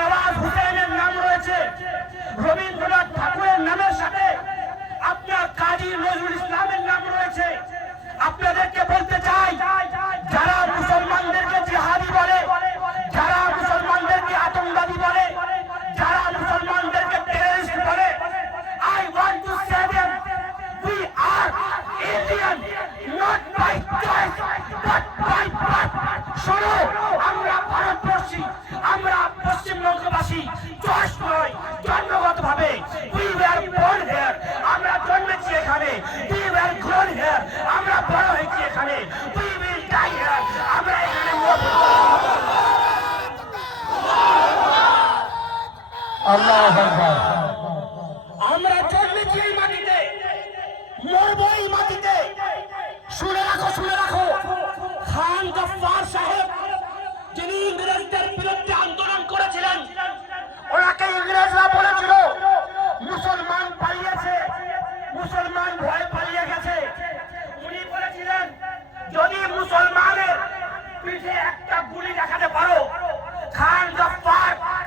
নওয়াজ হুসেনের নাম রয়েছে, রবীন্দ্রনাথ ঠাকুরের নামের সাথে আপনার কাজী নজরুল ইসলামের নাম রয়েছে। আপনাদেরকে বলতে চাই, যারা মুসলমানদেরকে জিহাদি বলে, যারা মুসলমানদেরকে আতঙ্কবাদী বলে, যারা মুসলমানদেরকে টেররিস্ট বলে, I want to say them, we are Indian, not by choice, but by birth. শোনো, আমরা ভারতবর্ষী, আমরা পশ্চিমবঙ্গবাসী, চয়েস নয়, জন্মগতভাবে we were born here, আমরা জন্মেছি এখানে, we were grown here, আমরা বড় হয়েছি এখানে, we will die here, আমরা এখানে মরব। আল্লাহু আকবার। আমরা জন্মেছি এই মাটিতে, মরব এই মাটিতে। শুনে রাখো, শুনে রাখো, খান গফফার